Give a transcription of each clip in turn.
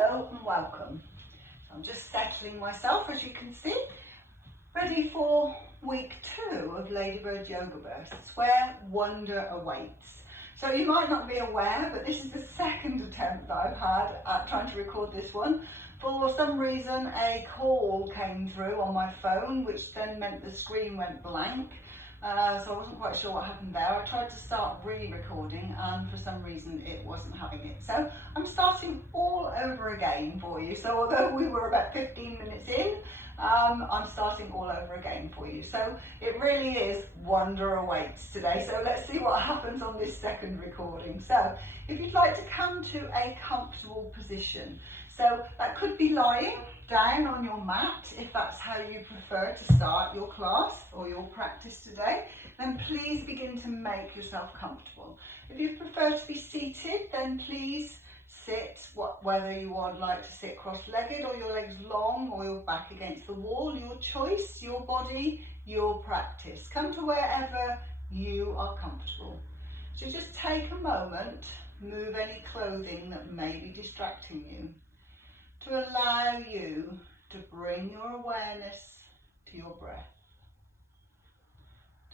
Hello and welcome. I'm just settling myself, as you can see, ready for week 2 of Ladybird Yoga Bursts, where wonder awaits. So you might not be aware, but this is the second attempt that I've had at trying to record this one. For some reason, a call came through on my phone, which then meant the screen went blank. So I wasn't quite sure what happened there. I tried to start re-recording and for some reason it wasn't having it. So I'm starting all over again for you. So although we were about 15 minutes in, I'm starting all over again for you. So it really is wonder awaits today. So let's see what happens on this second recording. So if you'd like to come to a comfortable position, so that could be lying down on your mat if that's how you prefer to start your class or your practice today, then please begin to make yourself comfortable. If you prefer to be seated, then please sit, whether you would like to sit cross-legged or your legs long or your back against the wall, your choice, your body, your practice. Come to wherever you are comfortable. So just take a moment, move any clothing that may be distracting you, to allow you to bring your awareness to your breath,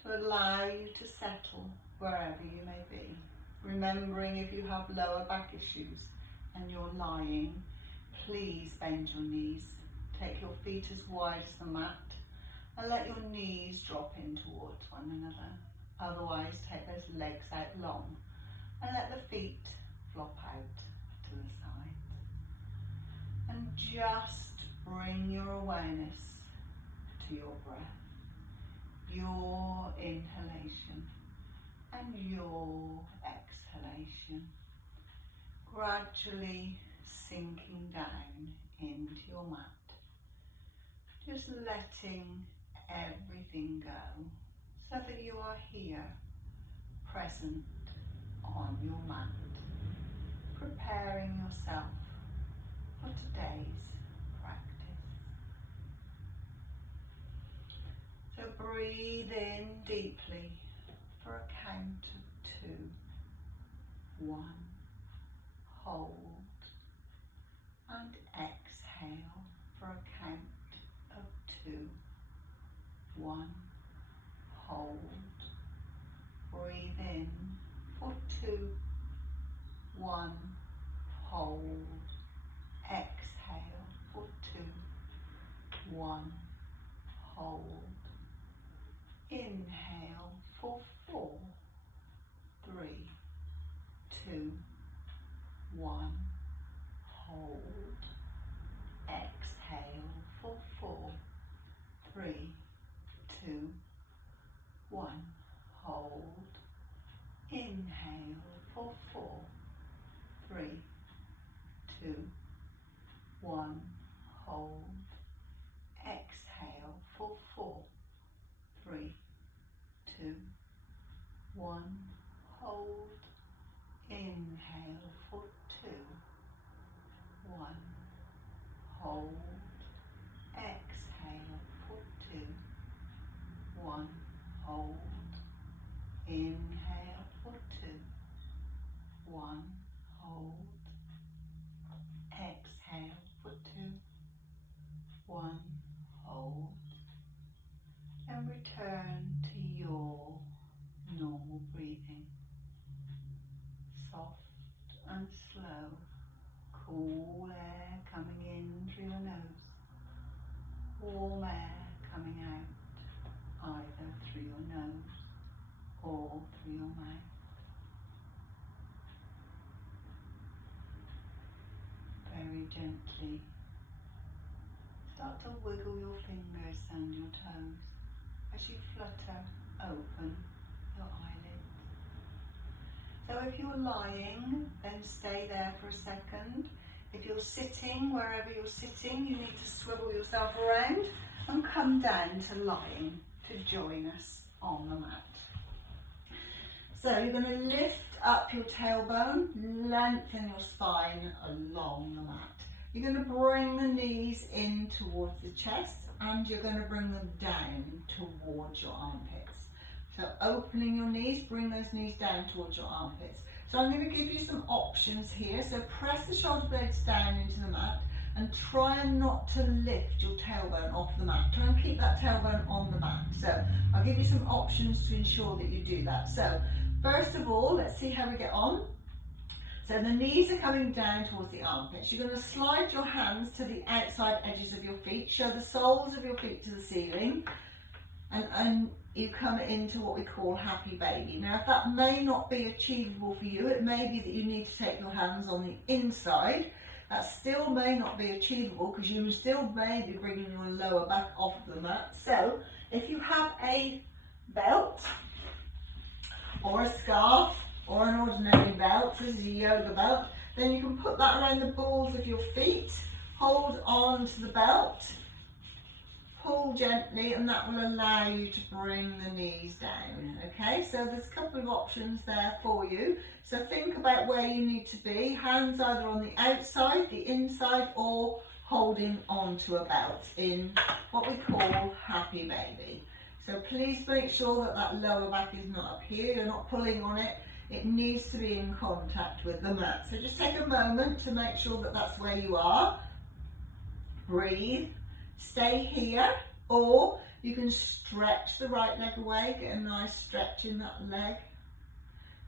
to allow you to settle wherever you may be. Remembering if you have lower back issues and you're lying, please bend your knees, take your feet as wide as the mat and let your knees drop in towards one another. Otherwise, take those legs out long and let the feet flop out to the side. And just bring your awareness to your breath, your inhalation and your exhalation, gradually sinking down into your mat, just letting everything go so that you are here, present on your mat, preparing yourself for today's practice. So breathe in deeply for a count of 2. 1, hold, and exhale for a count of 2. 1, hold, breathe in for 2. 1, hold, exhale for 2. 1, hold, inhale for 4. 3, 2, 1, hold, exhale for 4. 3, 2, 1, hold, inhale for 4. 3, 2, 1, hold, exhale for 4. 3, 2, 1, hold, inhale for 2. 1, hold, exhale for 2. 1, hold, inhale for 2. 1, hold, exhale for 2. 1, hold, and return to your normal breathing. Soft and slow, cool air coming in through your nose, warm air coming out either through your nose or through your mouth. Very gently start to wiggle your fingers and your toes as you flutter open your eyelids. So if you're lying, then stay there for a second. If you're sitting, wherever you're sitting, you need to swivel yourself around and come down to lying to join us on the mat. So you're going to lift up your tailbone, lengthen your spine along the mat. You're going to bring the knees in towards the chest and you're going to bring them down towards your armpits. So opening your knees, bring those knees down towards your armpits. So I'm going to give you some options here. So press the shoulder blades down into the mat and try and not to lift your tailbone off the mat. Try and keep that tailbone on the mat. So I'll give you some options to ensure that you do that. So first of all, let's see how we get on. So the knees are coming down towards the armpits. You're going to slide your hands to the outside edges of your feet, show the soles of your feet to the ceiling, and you come into what we call happy baby. Now, if that may not be achievable for you, it may be that you need to take your hands on the inside. That still may not be achievable because you still may be bringing your lower back off the mat. So if you have a belt or a scarf or an ordinary belt, this is a yoga belt, then you can put that around the balls of your feet, hold on to the belt, pull gently, and that will allow you to bring the knees down. Okay, so there's a couple of options there for you. So think about where you need to be, hands either on the outside, the inside, or holding onto a belt in what we call happy baby. So please make sure that that lower back is not up here, you're not pulling on it. It needs to be in contact with the mat. So just take a moment to make sure that that's where you are. Breathe. Stay here, or you can stretch the right leg away, get a nice stretch in that leg,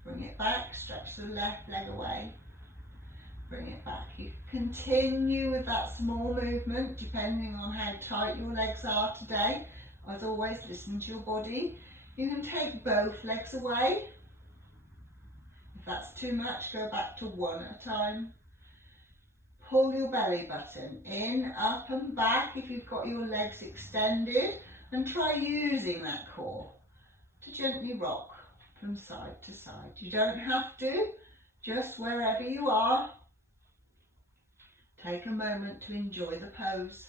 bring it back, stretch the left leg away, bring it back. You continue with that small movement depending on how tight your legs are today. As always, listen to your body. You can take both legs away. If that's too much, go back to one at a time. Pull your belly button in, up and back if you've got your legs extended, and try using that core to gently rock from side to side. You don't have to, just wherever you are. Take a moment to enjoy the pose.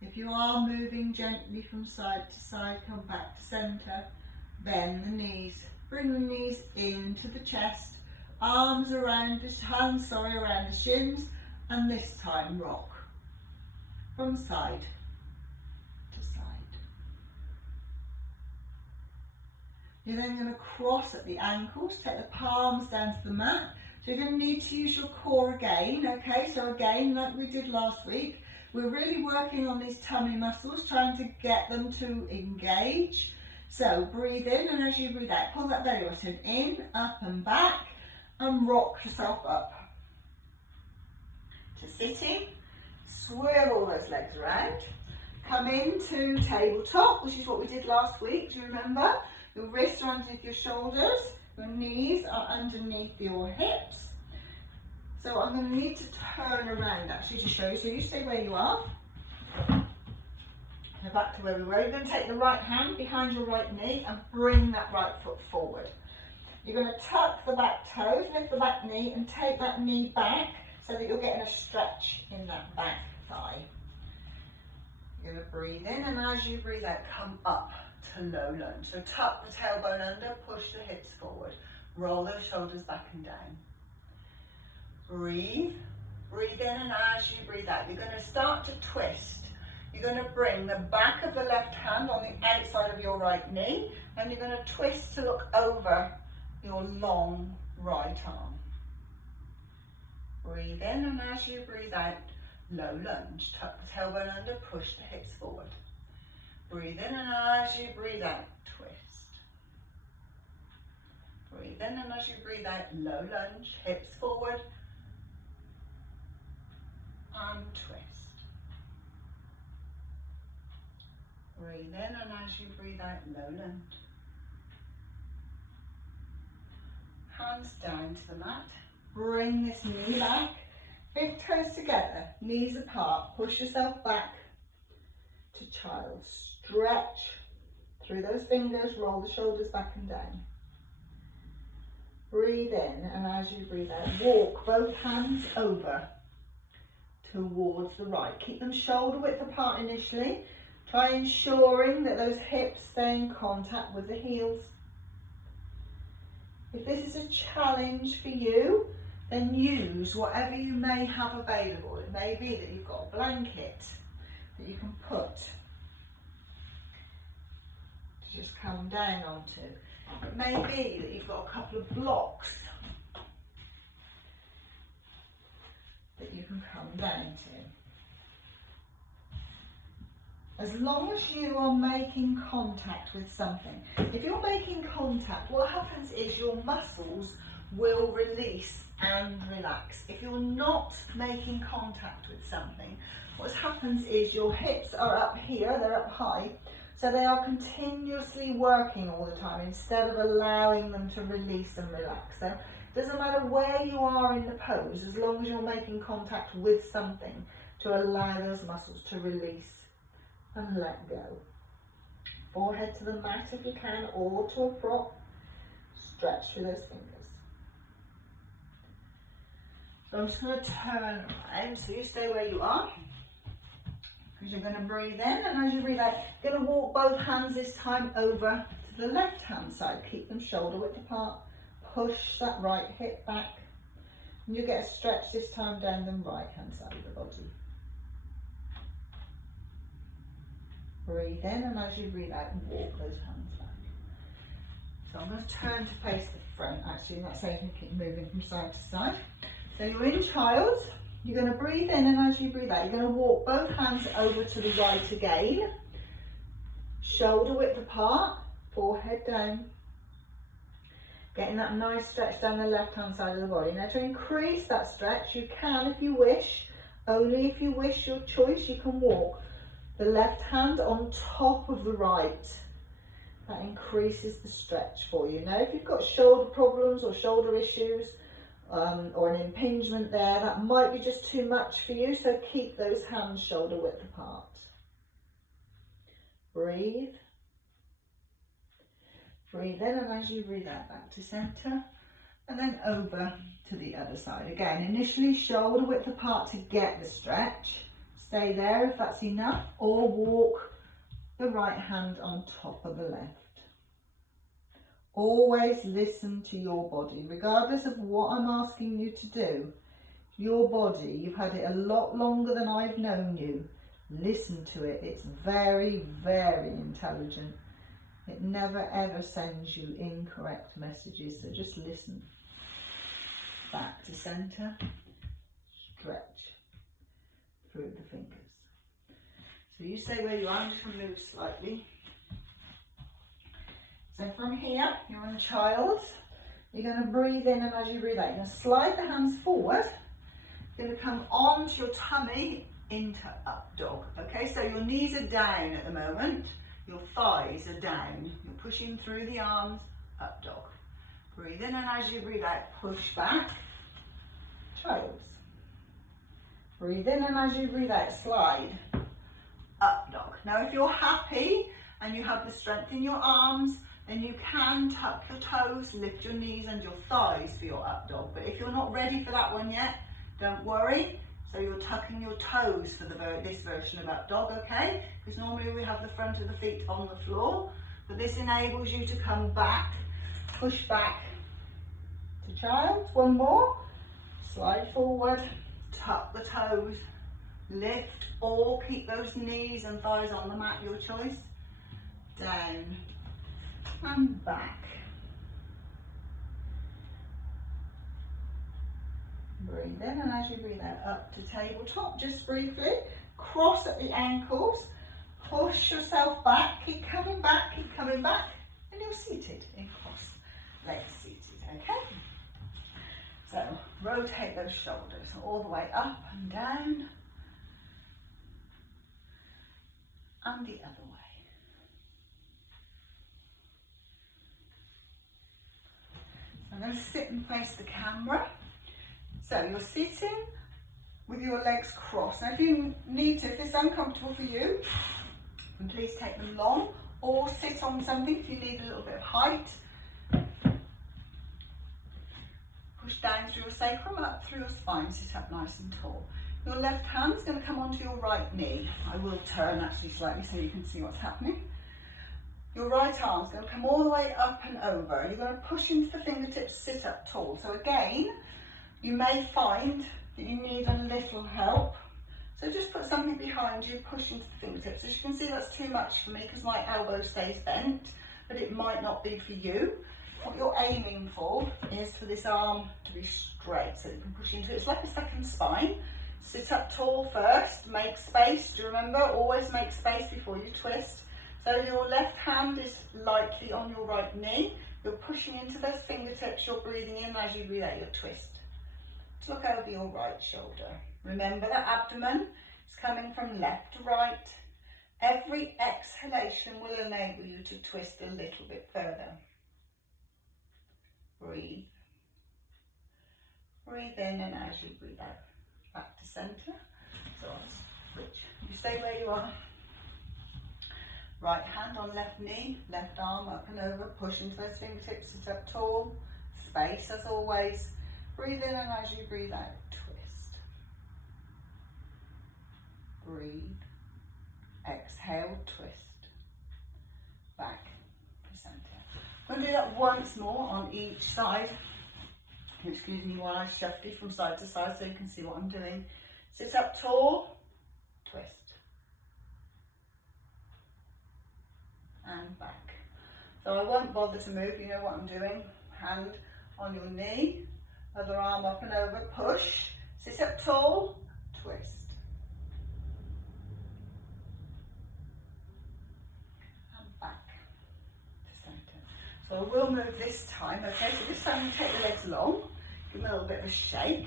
If you are moving gently from side to side, come back to centre, bend the knees, bring the knees into the chest, arms around the hands, around the shins, and this time rock from side to side. You're then going to cross at the ankles, take the palms down to the mat. So you're going to need to use your core again, okay? So again, like we did last week, we're really working on these tummy muscles, trying to get them to engage. So breathe in, and as you breathe out, pull that belly button in, up and back, and rock yourself up to sitting. Swivel those legs around. Come into tabletop, which is what we did last week. Do you remember? Your wrists are underneath your shoulders, your knees are underneath your hips. So I'm going to need to turn around actually to show you. So you stay where you are. Go back to where we were. You're going to take the right hand behind your right knee and bring that right foot forward. You're going to tuck the back toes, lift the back knee, and take that knee back so that you're getting a stretch in that back thigh. You're going to breathe in, and as you breathe out, come up to low lunge. So tuck the tailbone under, push the hips forward, roll those shoulders back and down. Breathe. Breathe in, and as you breathe out, you're going to start to twist. You're going to bring the back of the left hand on the outside of your right knee, and you're going to twist to look over your long right arm. Breathe in, and as you breathe out, low lunge. Tuck the tailbone under, push the hips forward. Breathe in, and as you breathe out, twist. Breathe in, and as you breathe out, low lunge, hips forward, and twist. Breathe in, and as you breathe out, low lunge. Hands down to the mat. Bring this knee back. Big toes together, knees apart. Push yourself back to child. Stretch through those fingers. Roll the shoulders back and down. Breathe in, and as you breathe out, walk both hands over towards the right. Keep them shoulder width apart initially. Try ensuring that those hips stay in contact with the heels. If this is a challenge for you, then use whatever you may have available. It may be that you've got a blanket that you can put to just come down onto. It may be that you've got a couple of blocks that you can come down to. As long as you are making contact with something. If you're making contact, what happens is your muscles will release and relax. If you're not making contact with something, what happens is your hips are up here, they're up high, so they are continuously working all the time instead of allowing them to release and relax. So it doesn't matter where you are in the pose, as long as you're making contact with something to allow those muscles to release and let go. Forehead to the mat if you can, or to a prop. Stretch through those fingers. So I'm just going to turn around, so you stay where you are, because you're going to breathe in, and as you breathe out, you're going to walk both hands this time over to the left hand side. Keep them shoulder width apart. Push that right hip back, and you get a stretch this time down the right hand side of the body. Breathe in, and as you breathe out, walk those hands back. So I'm going to turn to face the front, actually, and that's so you can keep moving from side to side. So you're in child, you're going to breathe in, and as you breathe out, you're going to walk both hands over to the right again. Shoulder width apart, forehead down. Getting that nice stretch down the left hand side of the body. Now to increase that stretch, you can if you wish, only if you wish, your choice, you can walk the left hand on top of the right. That increases the stretch for you. Now if you've got shoulder problems or shoulder issues, or an impingement there, that might be just too much for you, so keep those hands shoulder width apart. Breathe. Breathe in, and as you breathe out, back to centre, and then over to the other side. Again, initially shoulder width apart to get the stretch. Stay there if that's enough, or walk the right hand on top of the left. Always listen to your body, regardless of what I'm asking you to do. Your body, you've had it a lot longer than I've known you. Listen to it. It's very, very intelligent. It never ever sends you incorrect messages, so just listen. Back to centre. Stretch through the fingers. So you stay where you are. I'm just going to move slightly. So from here, you're in child. You're going to breathe in, and as you breathe out, you're going to slide the hands forward. You're going to come onto your tummy into up dog. Okay, so your knees are down at the moment. Your thighs are down. You're pushing through the arms, up dog. Breathe in, and as you breathe out, push back. Child's. Breathe in, and as you breathe out, slide. Up dog. Now if you're happy and you have the strength in your arms, then you can tuck your toes, lift your knees and your thighs for your up dog. But if you're not ready for that one yet, don't worry. So you're tucking your toes for this version of up dog, okay? Because normally we have the front of the feet on the floor, but this enables you to come back, push back to child. One more. Slide forward, tuck the toes, lift, or keep those knees and thighs on the mat, your choice. Down and back. Breathe in, and as you breathe out, up to tabletop, just briefly. Cross at the ankles, push yourself back, keep coming back, and you're seated in cross legs seated, okay? So rotate those shoulders all the way up and down, and the other way. I'm going to sit and face the camera. So you're sitting with your legs crossed. Now if you need to, if it's uncomfortable for you, then please take them long, or sit on something if you need a little bit of height. Push down through your sacrum, up through your spine, sit up nice and tall. Your left hand's going to come onto your right knee. I will turn actually slightly so you can see what's happening. Your right arm's going to come all the way up and over. You're going to push into the fingertips, sit up tall. So again, you may find that you need a little help. So just put something behind you, push into the fingertips. As you can see, that's too much for me because my elbow stays bent. but it might not be for you. What you're aiming for is for this arm to be straight, so you can push into it. It's like a second spine. Sit up tall first, make space. Do you remember? Always make space before you twist. So your left hand is lightly on your right knee. You're pushing into those fingertips, you're breathing in as you breathe out your twist. To look over your right shoulder. Remember that abdomen is coming from left to right. Every exhalation will enable you to twist a little bit further. Breathe. Breathe in, and as you breathe out, back to centre. So I'll switch. You stay where you are. Right hand on left knee, left arm up and over, push into those fingertips, sit up tall, space as always. Breathe in, and as you breathe out, twist. Breathe. Exhale, twist. Back to centre. I'm going to do that once more on each side. Excuse me while I shuffle from side to side so you can see what I'm doing. Sit up tall, twist. And back. So I won't bother to move, you know what I'm doing. Hand on your knee, other arm up and over, push. Sit up tall, twist. So I will move this time, okay? So this time you take the legs long, give them a little bit of a shake.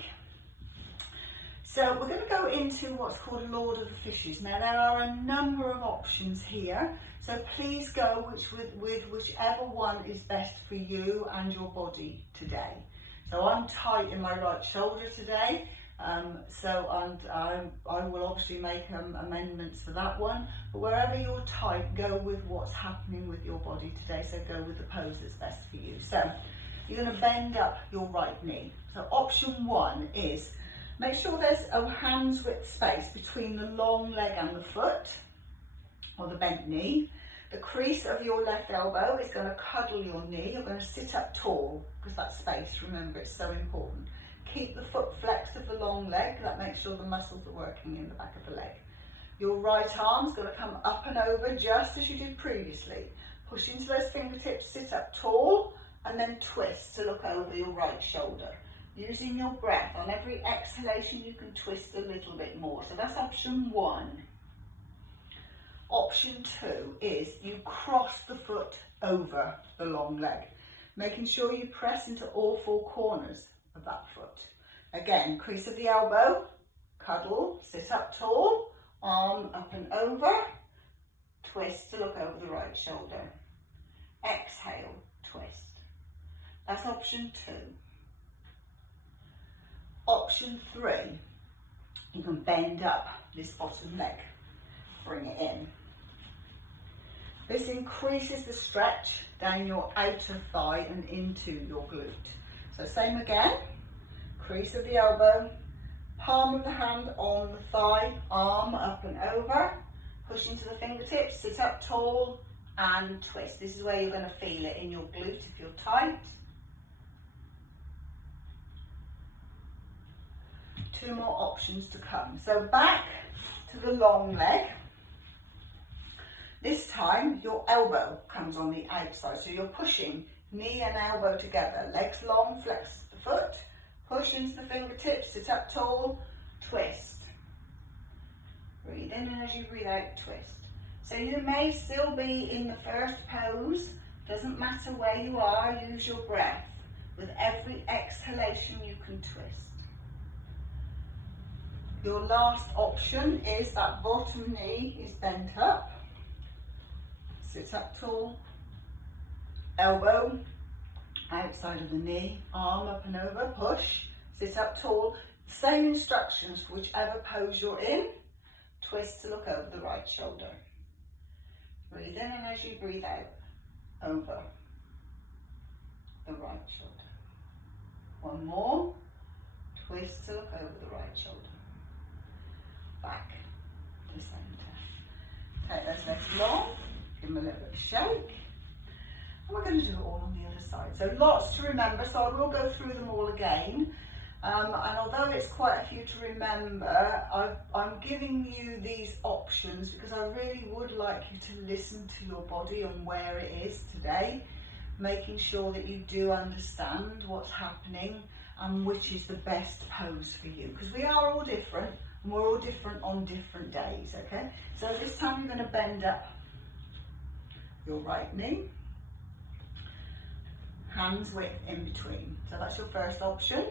So we're going to go into what's called Lord of the Fishes. Now there are a number of options here, so please go with whichever one is best for you and your body today. So I'm tight in my right shoulder today, I will obviously make amendments for that one, but wherever you're tight, go with what's happening with your body today, so go with the pose that's best for you. So you're going to bend up your right knee. So option one is, make sure there's a hand's width space between the long leg and the foot, or the bent knee. The crease of your left elbow is going to cuddle your knee. You're going to sit up tall, because that space, remember, it's so important. Keep the foot flexed of the long leg, that makes sure the muscles are working in the back of the leg. Your right arm's going to come up and over just as you did previously. Push into those fingertips, sit up tall, and then twist to look over your right shoulder. Using your breath, on every exhalation you can twist a little bit more. So that's option one. Option two is you cross the foot over the long leg, making sure you press into all four corners of that foot. Again, crease of the elbow, cuddle, sit up tall, arm up and over, twist to look over the right shoulder. Exhale, twist. That's option two. Option three, you can bend up this bottom leg, bring it in. This increases the stretch down your outer thigh and into your glute. So same again, crease of the elbow, palm of the hand on the thigh, arm up and over, push into the fingertips, sit up tall and twist. This is where you're going to feel it in your glute if you're tight. Two more options to come. So back to the long leg. This time your elbow comes on the outside, so you're pushing knee and elbow together, legs long, flex the foot, push into the fingertips, sit up tall, twist. Breathe in, and as you breathe out, twist. So you may still be in the first pose, doesn't matter where you are, use your breath. With every exhalation you can twist. Your last option is that bottom knee is bent up, sit up tall, elbow outside of the knee, arm up and over, push, sit up tall. Same instructions for whichever pose you're in. Twist to look over the right shoulder. Breathe in, and as you breathe out, over the right shoulder. One more. Twist to look over the right shoulder. Back to centre. Take those legs long, give them a little bit of shake. And we're going to do it all on the other side. So lots to remember, so I will go through them all again. And although it's quite a few to remember, I'm giving you these options because I really would like you to listen to your body and where it is today, making sure that you do understand what's happening and which is the best pose for you, because we are all different and we're all different on different days, okay? So this time you're going to bend up your right knee, hands width in between. So that's your first option.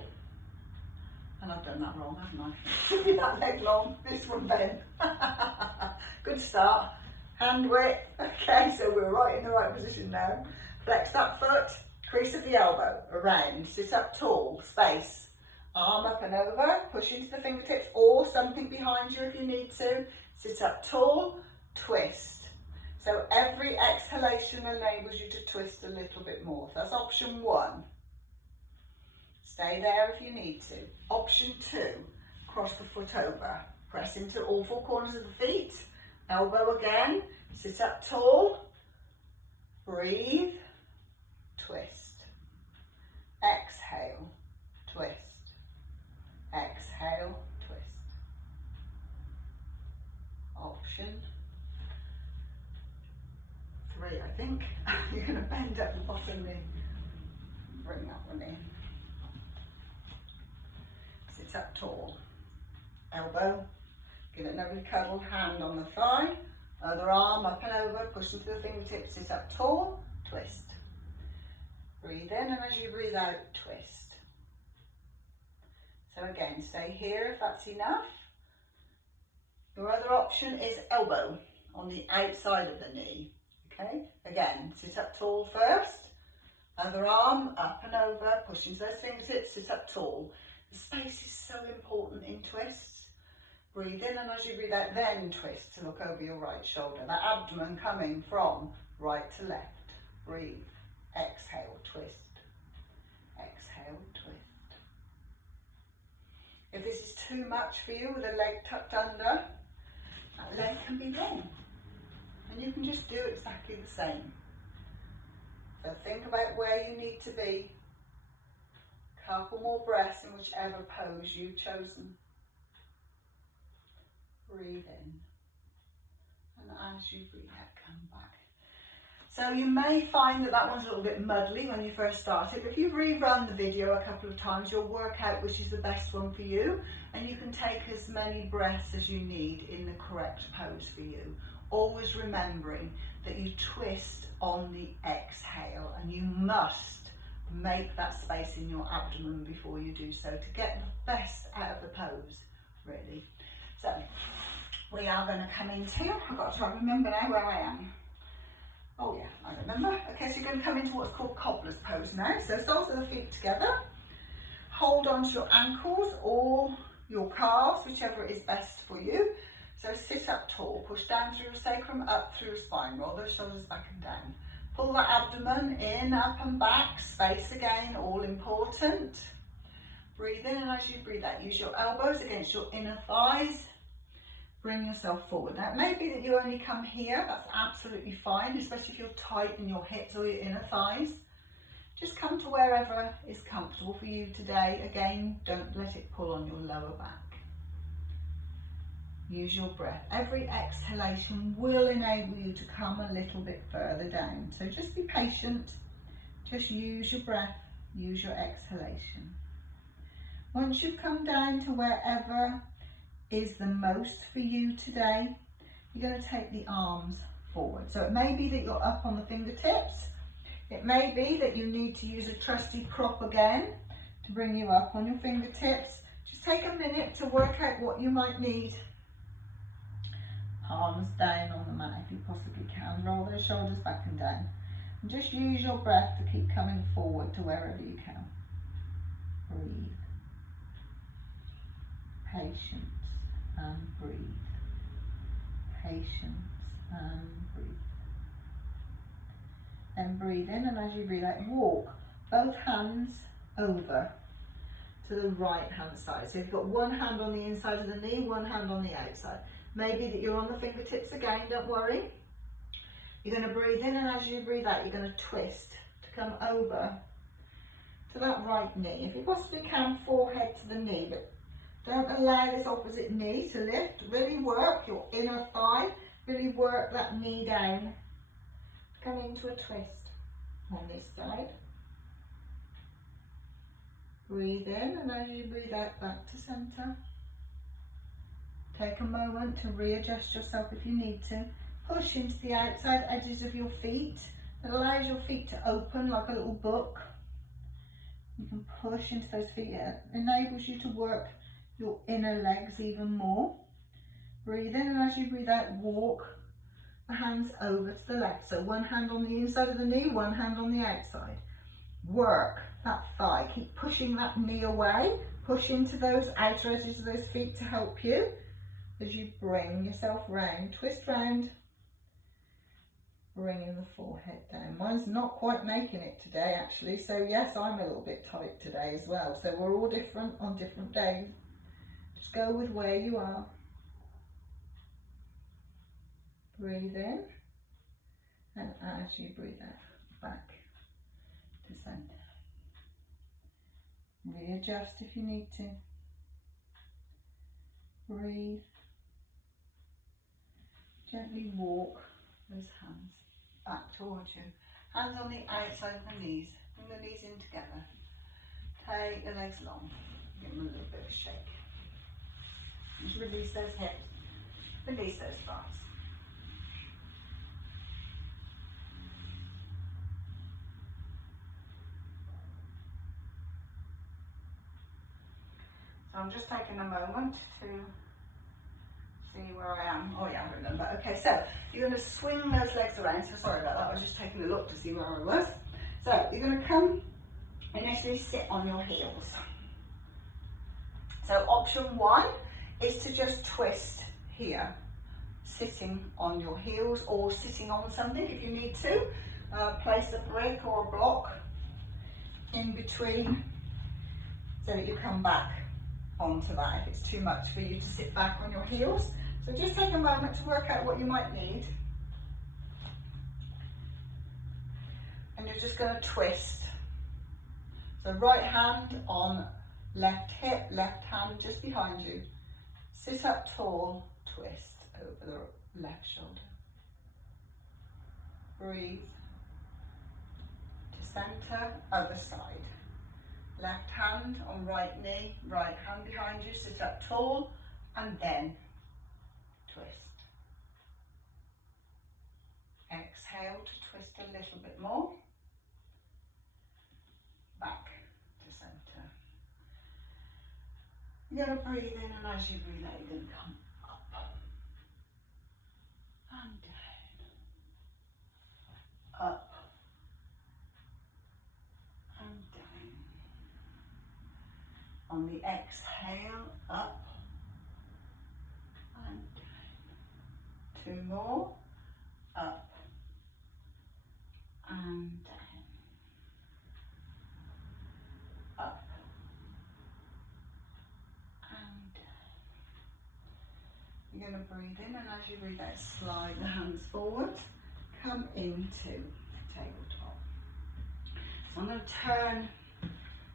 And I've done that wrong, haven't I? Should be that leg long, this one bent. Good start. Hand width. Okay, so we're right in the right position now. Flex that foot, crease of the elbow, around, sit up tall, space. Arm up and over, push into the fingertips or something behind you if you need to. Sit up tall, twist. So every exhalation enables you to twist a little bit more. So that's option 1. Stay there if you need to. Option 2, cross the foot over. Press into all 4 corners of the feet. Elbow again. Sit up tall. Breathe. Twist. Exhale. Twist. Exhale. Twist. Option 3, I think. You're going to bend up the bottom knee. Bring that one in. Sit up tall. Elbow. Give it another cuddle. Hand on the thigh. Other arm up and over. Push into the fingertips. Sit up tall. Twist. Breathe in, and as you breathe out, twist. So again, stay here if that's enough. Your other option is elbow on the outside of the knee. Okay, again, sit up tall first. Other arm up and over, push into those fingertips, sit up tall. The space is so important in twists. Breathe in, and as you breathe out, then twist to look over your right shoulder. That abdomen coming from right to left. Breathe. Exhale, twist. Exhale, twist. If this is too much for you with a leg tucked under, that leg can be wrong. And you can just do exactly the same. So think about where you need to be. Couple more breaths in whichever pose you've chosen. Breathe in. And as you breathe out, come back. So you may find that that one's a little bit muddly when you first start it, but if you rerun the video a couple of times, you'll work out which is the best one for you, and you can take as many breaths as you need in the correct pose for you. Always remembering that you twist on the exhale, and you must make that space in your abdomen before you do so to get the best out of the pose, really. So we are going to come into, I've got to try and remember now where I am. Oh yeah, I remember. Okay, so you're going to come into what's called cobbler's pose now. So soles of the feet together. Hold on to your ankles or your calves, whichever is best for you. So sit up tall, push down through your sacrum, up through your spine. Roll those shoulders back and down. Pull that abdomen in, up and back. Space again, all important. Breathe in, and as you breathe out, use your elbows against your inner thighs. Bring yourself forward. Now, it may be that you only come here. That's absolutely fine, especially if you're tight in your hips or your inner thighs. Just come to wherever is comfortable for you today. Again, don't let it pull on your lower back. Use your breath. Every exhalation will enable you to come a little bit further down. So just be patient. Just use your breath. Use your exhalation. Once you've come down to wherever is the most for you today, you're going to take the arms forward. So it may be that you're up on the fingertips. It may be that you need to use a trusty prop again to bring you up on your fingertips. Just take a minute to work out what you might need. Palms down on the mat if you possibly can. Roll those shoulders back and down. And just use your breath to keep coming forward to wherever you can. Breathe. Patience. And breathe. Patience and breathe. Then breathe in, and as you breathe out, walk both hands over to the right hand side. So you've got one hand on the inside of the knee, one hand on the outside. Maybe that you're on the fingertips again, don't worry. You're going to breathe in, and as you breathe out, you're going to twist to come over to that right knee. If you possibly can, forehead to the knee, but don't allow this opposite knee to lift. Really work your inner thigh, really work that knee down. Come into a twist on this side. Breathe in, and as you breathe out, back to centre. Take a moment to readjust yourself if you need to. Push into the outside edges of your feet. It allows your feet to open like a little book. You can push into those feet. It enables you to work your inner legs even more. Breathe in, and as you breathe out, walk the hands over to the left. So one hand on the inside of the knee, one hand on the outside. Work that thigh. Keep pushing that knee away. Push into those outer edges of those feet to help you as you bring yourself round. Twist round. Bringing the forehead down. Mine's not quite making it today actually, so yes, I'm a little bit tight today as well. So we're all different on different days. Just go with where you are. Breathe in, and as you breathe out, back to centre. Readjust if you need to. Breathe. Gently walk those hands back towards you. Hands on the outside of the knees. Bring the knees in together. Take the legs long. Give them a little bit of a shake. Just release those hips. Release those thighs. So I'm just taking a moment to see where I am. Oh yeah, I remember. Okay, so you're going to swing those legs around. So sorry about that, I was just taking a look to see where I was. So you're going to come initially sit on your heels. So option one is to just twist here, sitting on your heels or sitting on something if you need to. Place a brick or a block in between so that you come back onto that if it's too much for you to sit back on your heels. So just take a moment to work out what you might need. And you're just going to twist. So right hand on left hip, left hand just behind you. Sit up tall, twist over the left shoulder. Breathe. To centre, other side. Left hand on right knee, right hand behind you, sit up tall, and then twist. Exhale to twist a little bit more. Back to centre. You're going to breathe in, and as you breathe out, you're going to come up and down. Up. On the exhale, up and down. Two more, up and down. Up and down. You're going to breathe in, and as you breathe out, slide the hands forward. Come into tabletop. So I'm going to turn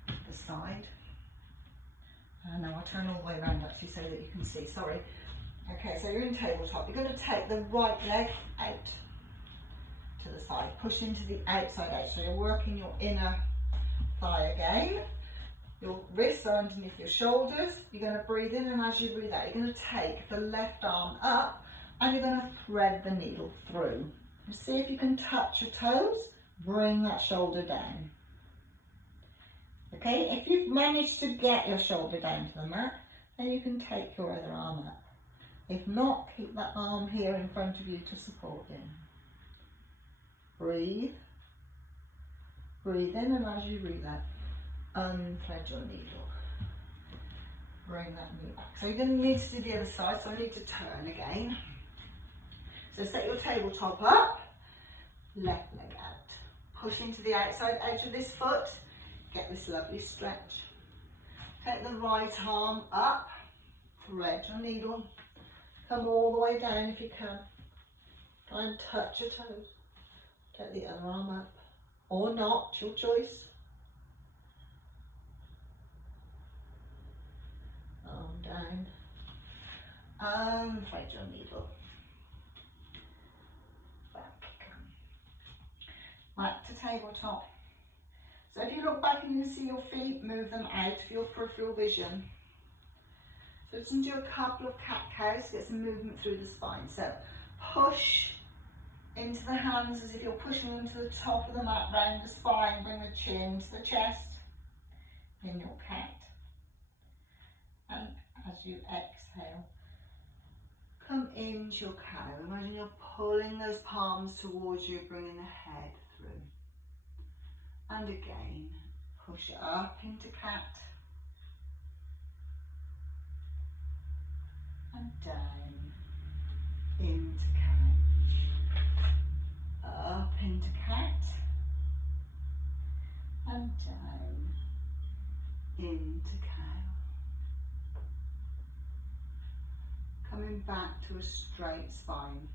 the side. No, I'll turn all the way around actually so that you can see, sorry. Okay, so you're in tabletop. You're going to take the right leg out to the side. Push into the outside edge. So you're working your inner thigh again. Your wrists are underneath your shoulders. You're going to breathe in, and as you breathe out, you're going to take the left arm up and you're going to thread the needle through. And see if you can touch your toes. Bring that shoulder down. Okay, if you've managed to get your shoulder down to the mat, then you can take your other arm up. If not, keep that arm here in front of you to support you. Breathe. Breathe in, and as you breathe out, unthread your needle. Bring that knee back. So you're going to need to do the other side, so I need to turn again. So set your tabletop up, left leg out. Push into the outside edge of this foot. Get this lovely stretch. Take the right arm up, thread your needle, come all the way down if you can. Try and touch your toes. Take the other arm up, or not, your choice. down, unthread your needle, back to tabletop. So if you look back and you can see your feet, move them out for your peripheral vision. So just do a couple of cat-cows to get some movement through the spine. So push into the hands as if you're pushing them to the top of the mat, round the spine, bring the chin to the chest in your cat. And as you exhale, come into your cow. Imagine you're pulling those palms towards you, bringing the head through. And again, push up into cat. And down into cow. Up into cat. And down into cow. Coming back to a straight spine,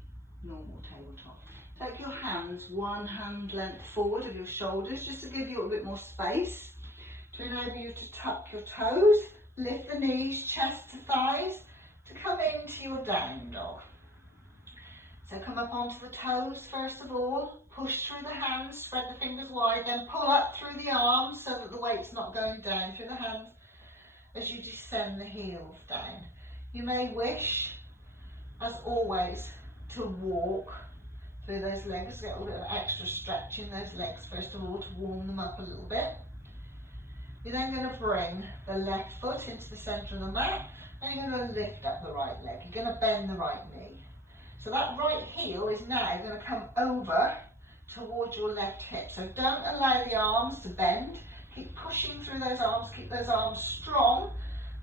normal tabletop. Take your hands one hand length forward of your shoulders just to give you a bit more space, to enable you to tuck your toes, lift the knees, chest to thighs, to come into your down dog. So come up onto the toes first of all, push through the hands, spread the fingers wide, then pull up through the arms so that the weight's not going down through the hands as you descend the heels down. You may wish, as always, to walk through those legs, get a little bit of extra stretch in those legs first of all to warm them up a little bit. You're then going to bring the left foot into the centre of the mat and you're going to lift up the right leg. You're going to bend the right knee. So that right heel is now going to come over towards your left hip. So don't allow the arms to bend. Keep pushing through those arms. Keep those arms strong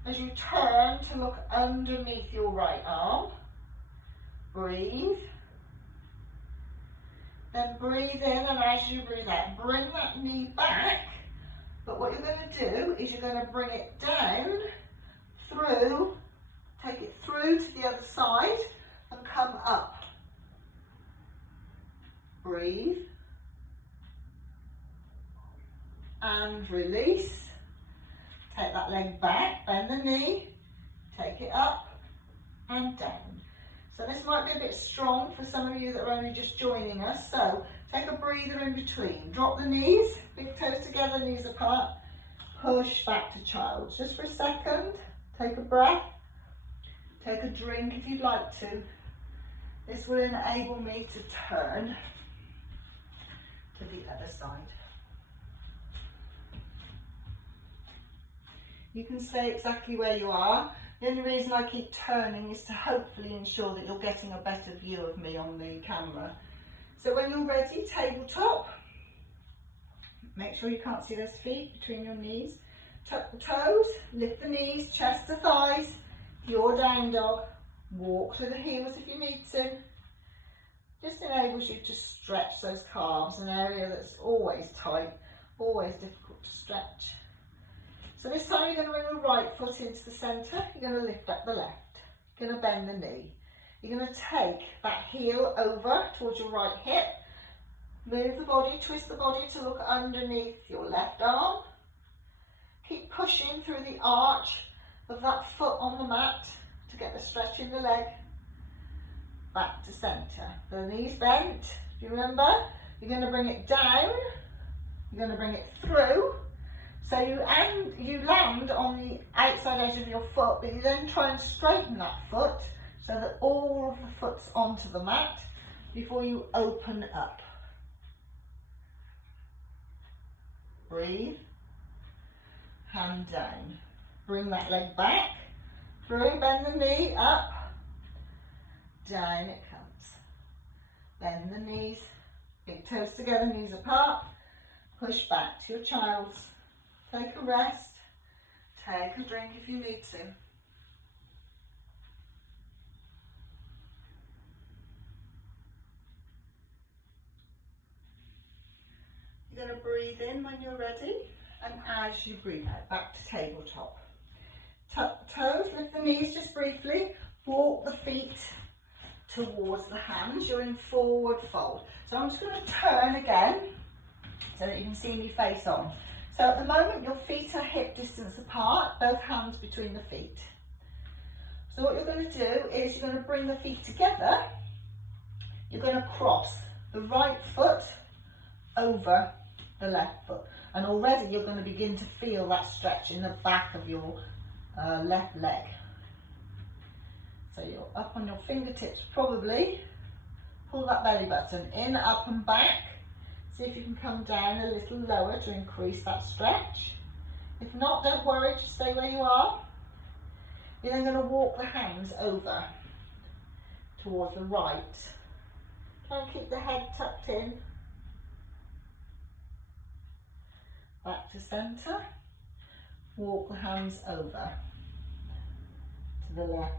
as you turn to look underneath your right arm. Breathe. Then breathe in, and as you breathe out, bring that knee back. But what you're going to do is you're going to bring it down through, take it through to the other side and come up. Breathe. And release. Take that leg back, bend the knee, take it up and down. So this might be a bit strong for some of you that are only just joining us. So take a breather in between. Drop the knees, big toes together, knees apart. Push back to child. Just for a second, take a breath. Take a drink if you'd like to. This will enable me to turn to the other side. You can stay exactly where you are. The only reason I keep turning is to hopefully ensure that you're getting a better view of me on the camera. So when you're ready, tabletop. Make sure you can't see those feet between your knees. Tuck the toes, lift the knees, chest to thighs. Your down dog. Walk through the heels if you need to. Just enables you to stretch those calves, an area that's always tight, always difficult to stretch. So this time you're going to bring the right foot into the centre, you're going to lift up the left, you're going to bend the knee. You're going to take that heel over towards your right hip, move the body, twist the body to look underneath your left arm. Keep pushing through the arch of that foot on the mat to get the stretch in the leg. Back to centre. The knees bent, do you remember? You're going to bring it down, you're going to bring it through. So you land on the outside edge of your foot, but you then try and straighten that foot so that all of the foot's onto the mat before you open up. Breathe. Hand down. Bring that leg back. Through, bend the knee, up. Down it comes. Bend the knees. Big toes together, knees apart. Push back to your child's. Take a rest, take a drink if you need to. You're going to breathe in when you're ready, and as you breathe out, back to tabletop. Tuck the toes, lift the knees just briefly, walk the feet towards the hands. You're in forward fold. So I'm just going to turn again so that you can see me face on. So at the moment your feet are hip distance apart, both hands between the feet. So what you're going to do is you're going to bring the feet together. You're going to cross the right foot over the left foot. And already you're going to begin to feel that stretch in the back of your left leg. So you're up on your fingertips probably. Pull that belly button in, up and back. See if you can come down a little lower to increase that stretch. If not, don't worry, just stay where you are. You're then going to walk the hands over towards the right. Try and keep the head tucked in. Back to centre. Walk the hands over to the left.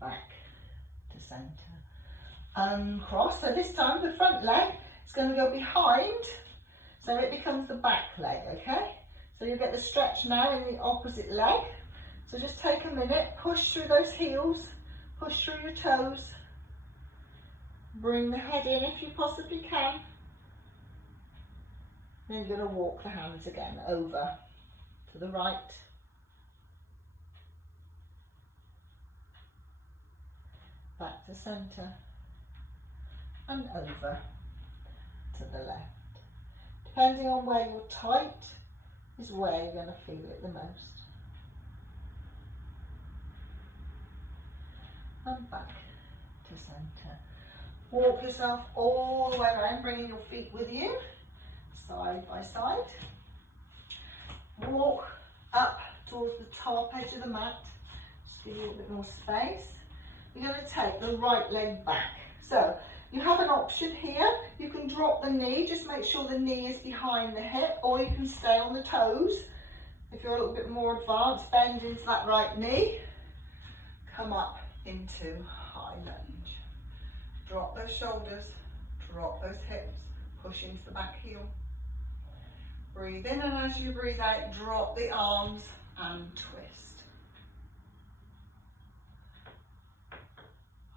Back to centre. Uncross. So this time the front leg is going to go behind, so it becomes the back leg, okay? So you get the stretch now in the opposite leg. So just take a minute, push through those heels, push through your toes, bring the head in if you possibly can. Then you're going to walk the hands again over to the right. Back to centre and over to the left. Depending on where you're tight is where you're going to feel it the most. And back to centre. Walk yourself all the way around, bringing your feet with you, side by side. Walk up towards the top edge of the mat, just give you a bit more space. You're going to take the right leg back. So you have an option here. You can drop the knee, just make sure the knee is behind the hip, or you can stay on the toes. If you're a little bit more advanced, bend into that right knee. Come up into high lunge. Drop those shoulders, drop those hips, push into the back heel. Breathe in, and as you breathe out, drop the arms and twist.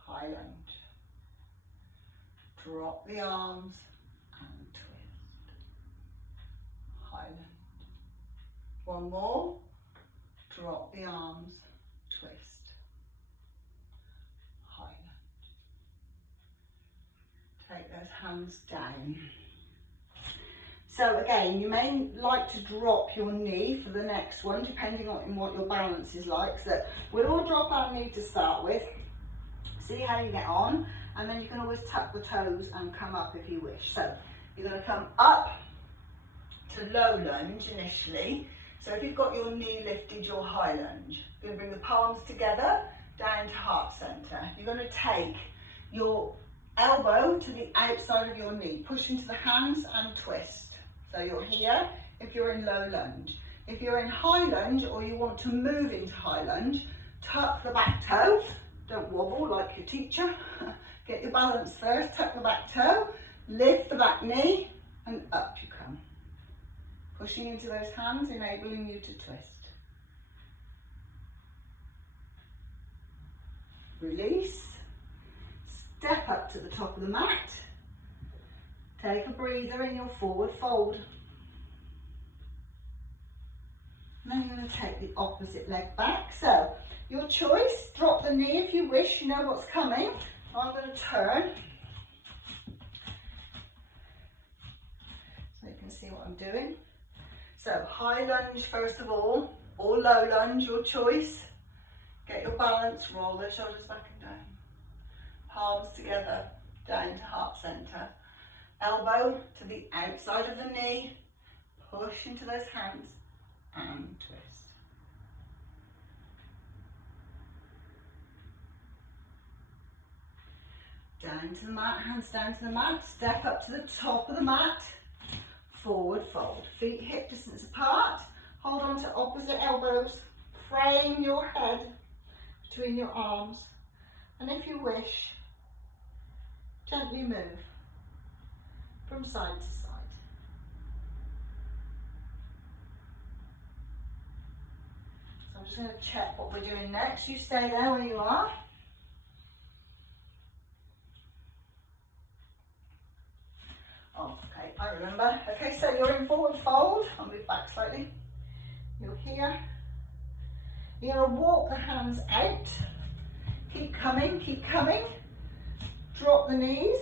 High lunge. Drop the arms and twist. High lunge. One more. Drop the arms, twist. High lunge. Take those hands down. So again, you may like to drop your knee for the next one, depending on what your balance is like. So we'll all drop our knee to start with. See how you get on, and then you can always tuck the toes and come up if you wish. So you're going to come up to low lunge initially. So if you've got your knee lifted, your high lunge. You're going to bring the palms together down to heart centre. You're going to take your elbow to the outside of your knee, push into the hands and twist. So you're here if you're in low lunge. If you're in high lunge, or you want to move into high lunge, tuck the back toes. Don't wobble like your teacher. Get your balance first, tuck the back toe, lift the back knee, and up you come. Pushing into those hands, enabling you to twist. Release. Step up to the top of the mat. Take a breather in your forward fold. And then you're going to take the opposite leg back. So, your choice, drop the knee if you wish, you know what's coming. I'm going to turn so you can see what I'm doing. So high lunge first of all, or low lunge, your choice. Get your balance, roll those shoulders back and down. Palms together, down to heart centre. Elbow to the outside of the knee, push into those hands and twist. Down to the mat, hands down to the mat, step up to the top of the mat, forward fold. Feet hip distance apart, hold on to opposite elbows, frame your head between your arms, and if you wish, gently move from side to side. So I'm just going to check what we're doing next. You stay there where you are. Oh, okay, I remember. Okay, so you're in forward fold. I'll move back slightly. You're here. You're going to walk the hands out. Keep coming, keep coming. Drop the knees.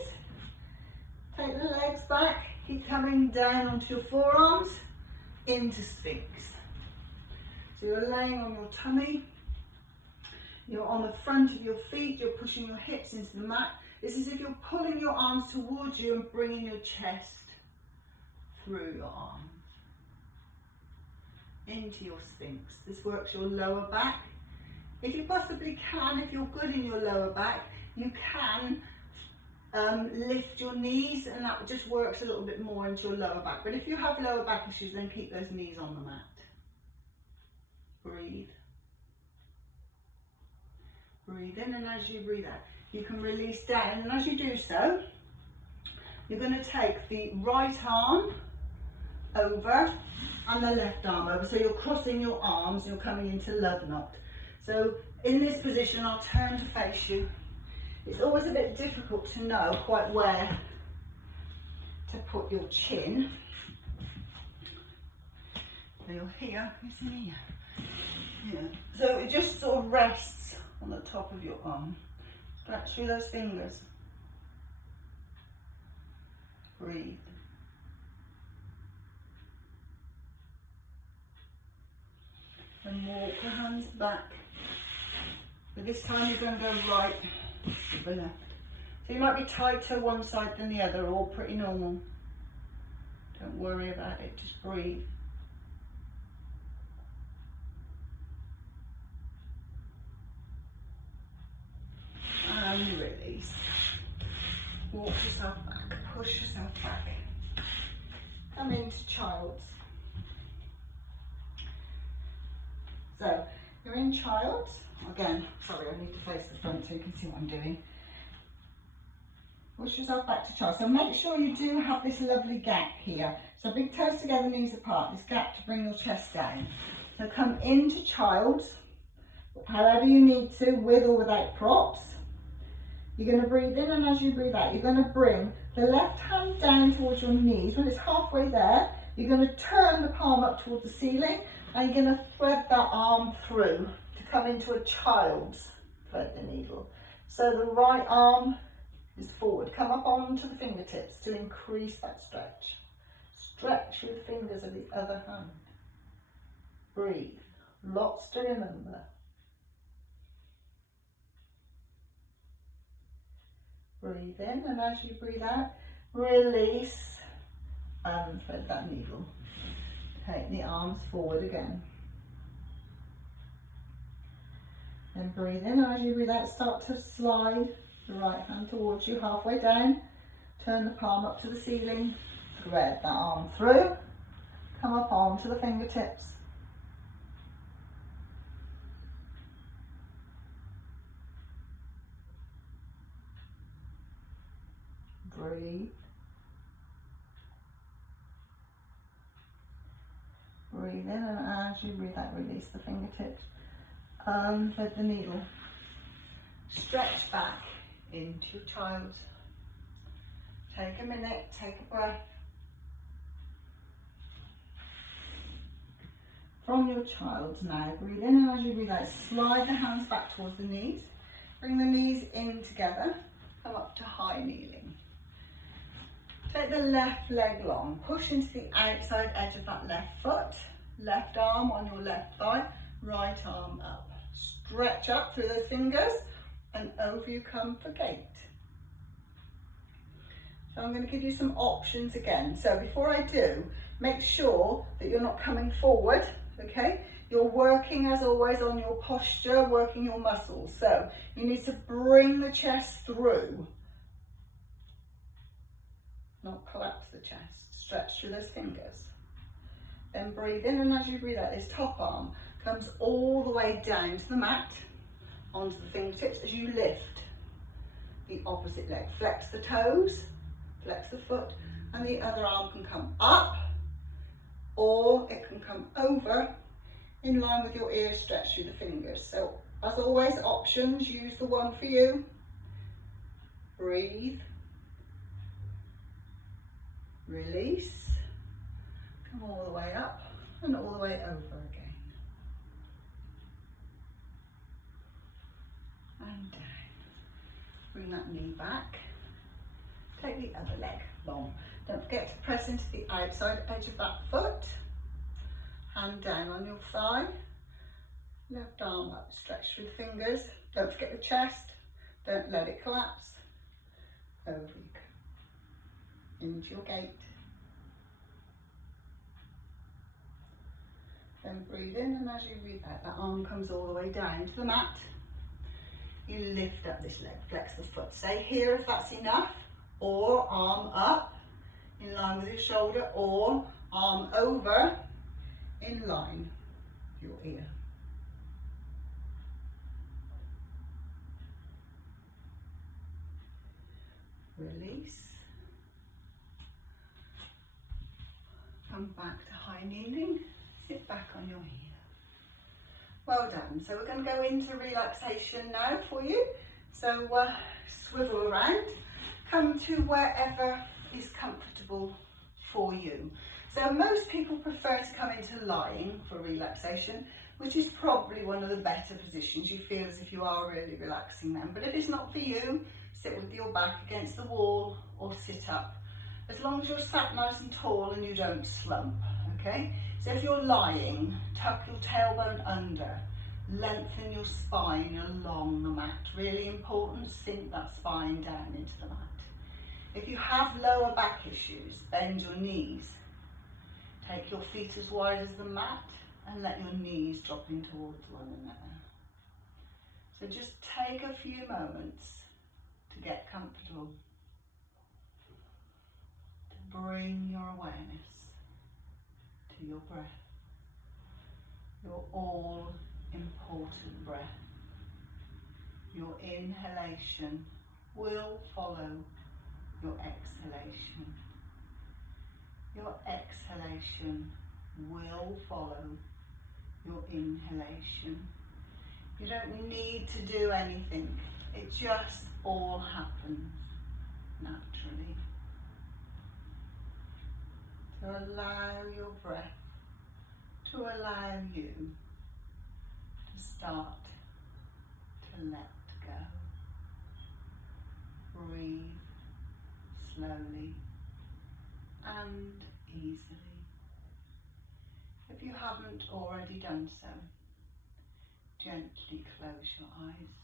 Take the legs back. Keep coming down onto your forearms into Sphinx. So you're laying on your tummy. You're on the front of your feet. You're pushing your hips into the mat. It's as if you're pulling your arms towards you and bringing your chest through your arms into your Sphinx. This works your lower back. If you possibly can, if you're good in your lower back, you can lift your knees, and that just works a little bit more into your lower back. But if you have lower back issues, then keep those knees on the mat. Breathe. Breathe in, and as you breathe out, you can release down. And as you do so, you're going to take the right arm over and the left arm over. So you're crossing your arms, you're coming into love knot. So in this position, I'll turn to face you. It's always a bit difficult to know quite where to put your chin. So you're here, it's in here. Yeah. So it just sort of rests on the top of your arm. Stretch through those fingers. Breathe. And walk the hands back. But this time you're going to go right to the left. So you might be tighter one side than the other, all pretty normal. Don't worry about it, just breathe. And release. Walk yourself back, push yourself back. Come into child's. So, you're in child's. Again, sorry, I need to face the front so you can see what I'm doing. Push yourself back to child. So make sure you do have this lovely gap here. So big toes together, knees apart. This gap to bring your chest down. So come into child's, however you need to, with or without props. You're going to breathe in, and as you breathe out, you're going to bring the left hand down towards your knees. When it's halfway there, you're going to turn the palm up towards the ceiling, and you're going to thread that arm through to come into a child's. Thread the needle. So the right arm is forward. Come up onto the fingertips to increase that stretch. Stretch with the fingers of the other hand. Breathe. Lots to remember. Breathe in, and as you breathe out, release and thread that needle. Take the arms forward again. Then breathe in, and as you breathe out, start to slide the right hand towards you, halfway down. Turn the palm up to the ceiling, thread that arm through, come up onto the fingertips. Breathe. Breathe in, and as you breathe out, release the fingertips. Thread the needle. Stretch back into your child. Take a minute, take a breath. From your child now, breathe in, and as you breathe out, slide the hands back towards the knees. Bring the knees in together. Come up to high kneeling. Take the left leg long, push into the outside edge of that left foot, left arm on your left thigh, right arm up. Stretch up through those fingers, and over you come for gate. So I'm going to give you some options again. So before I do, make sure that you're not coming forward, okay? You're working as always on your posture, working your muscles. So you need to bring the chest through. Not collapse the chest. Stretch through those fingers. Then breathe in, and as you breathe out, this top arm comes all the way down to the mat, onto the fingertips as you lift the opposite leg. Flex the toes, flex the foot, and the other arm can come up, or it can come over in line with your ears, stretch through the fingers. So as always, options, use the one for you. Breathe. Release, come all the way up and all the way over again. and down. Bring that knee back. Take the other leg long. Don't forget to press into the outside edge of that foot. Hand down on your thigh. Left arm up, stretch through the fingers. Don't forget the chest. Don't let it collapse. Over you go. Into your gate. Then breathe in, and as you breathe out, that arm comes all the way down to the mat. You lift up this leg, flex the foot. Stay here if that's enough, or arm up in line with your shoulder, or arm over in line with your ear. Release. Come back to high kneeling. Sit back on your heel. Well done. So we're going to go into relaxation now for you. So swivel around. Come to wherever is comfortable for you. So most people prefer to come into lying for relaxation, which is probably one of the better positions. You feel as if you are really relaxing then. But if it's not for you, sit with your back against the wall or sit up. As long as you're sat nice and tall and you don't slump, okay? So if you're lying, tuck your tailbone under, lengthen your spine along the mat. Really important, sink that spine down into the mat. If you have lower back issues, bend your knees. Take your feet as wide as the mat and let your knees drop in towards one another. So just take a few moments to get comfortable, to bring your awareness to your breath, your all important breath. Your inhalation will follow your exhalation. Your exhalation will follow your inhalation. You don't need to do anything. It just all happens naturally. To allow your breath to allow you to start to let go. Breathe slowly and easily. If you haven't already done so, gently close your eyes.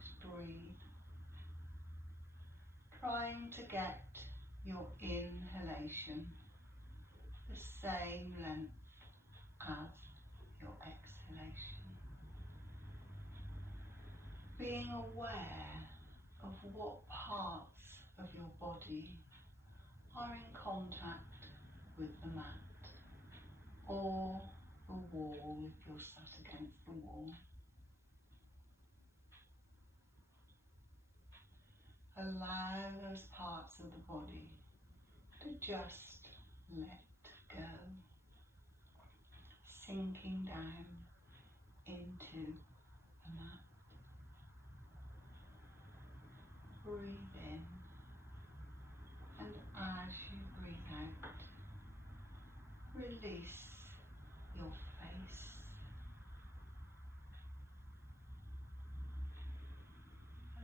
Just breathe, trying to get your inhalation the same length as your exhalation. Being aware of what parts of your body are in contact with the mat or the wall if you're sat against the wall. Allow those parts of the body to just let go, sinking down into the mat. Breathe in, and as you breathe out, release your face.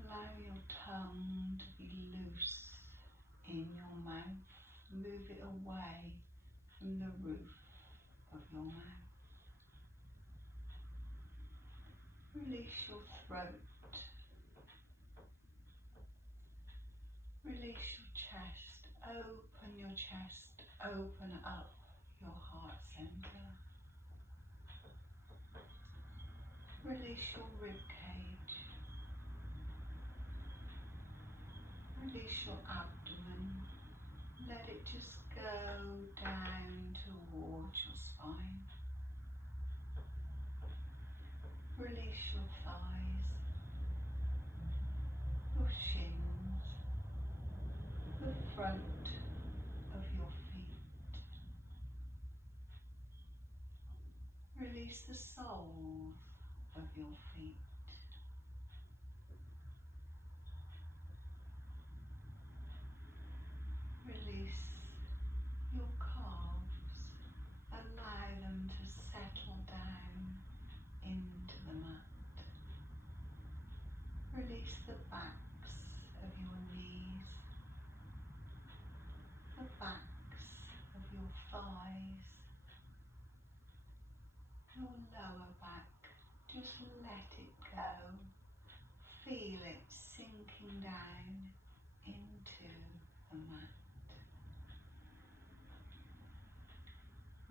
Allow your tongue to be loose in your mouth. Move it away from the roof of your mouth. Release your throat. Release your chest. Open your chest. Open up your heart center. Release your rib cage. Release your abdomen. Let it just go down towards your spine. Release your thighs, your shins, the front of your feet. Release the soles of your feet. Release your calves. Allow them to settle down into thighs, your lower back. Just let it go. Feel it sinking down into the mat.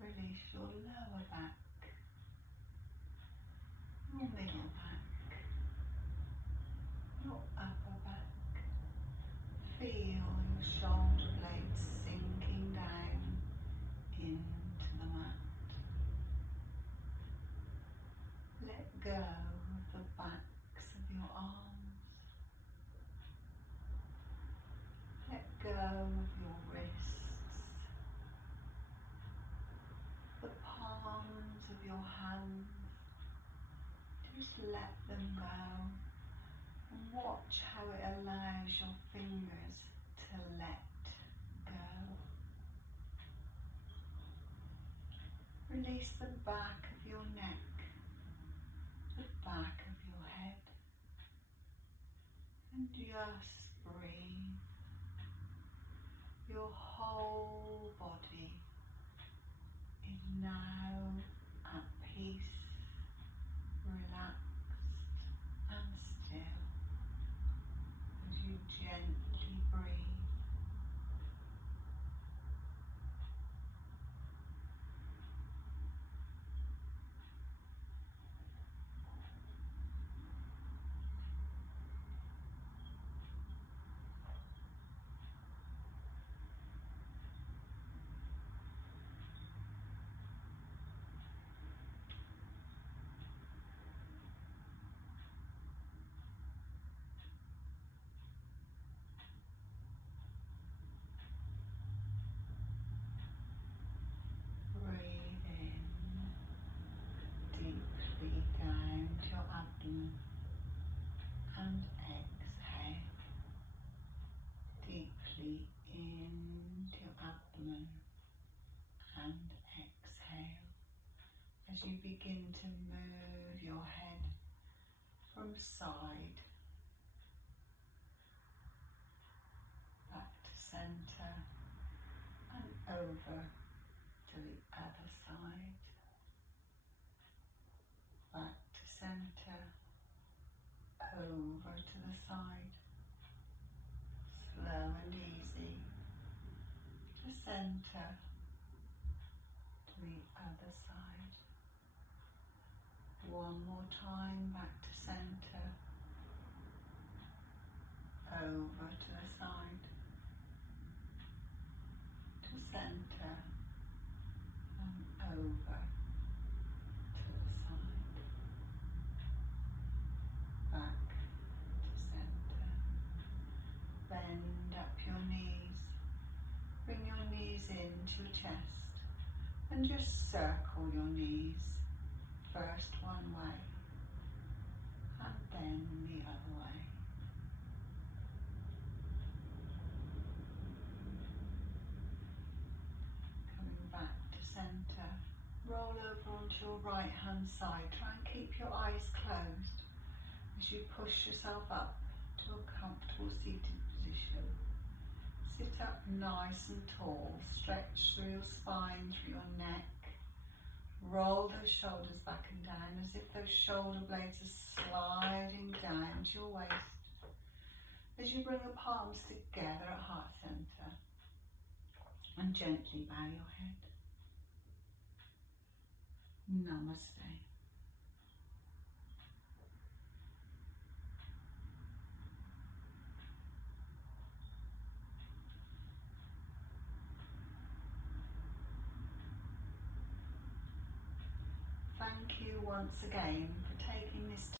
Release your lower back, your middle back, your upper back. Feel your shoulder blades sinking down into the mat. Let go of the backs of your arms. Let go of your wrists, the palms of your hands. Just let them go and watch how it allows your fingers to let go. Release the back of your neck, the back of your head, and just breathe. Your whole body is now at peace, relaxed and still as you gently breathe. Breathe in deeply down to your abdomen and exhale deeply into your abdomen and exhale as you begin to move your head from side back to center and over to the other side, back to center, over to the side, slow and easy, to center, to the other side. One more time, back to center, over to the side, to center, and over to the side, back to center. Bend up your knees, bring your knees into your chest and just circle your knees, first one way and then the other way. Coming back to center, roll over onto your right hand side. Try and keep your eyes closed as you push yourself up to a comfortable seated position. Sit up nice and tall, stretch through your spine, through your neck. Roll those shoulders back and down as if those shoulder blades are sliding down to your waist. As you bring your palms together at heart center and gently bow your head. Namaste. Thank you once again for taking this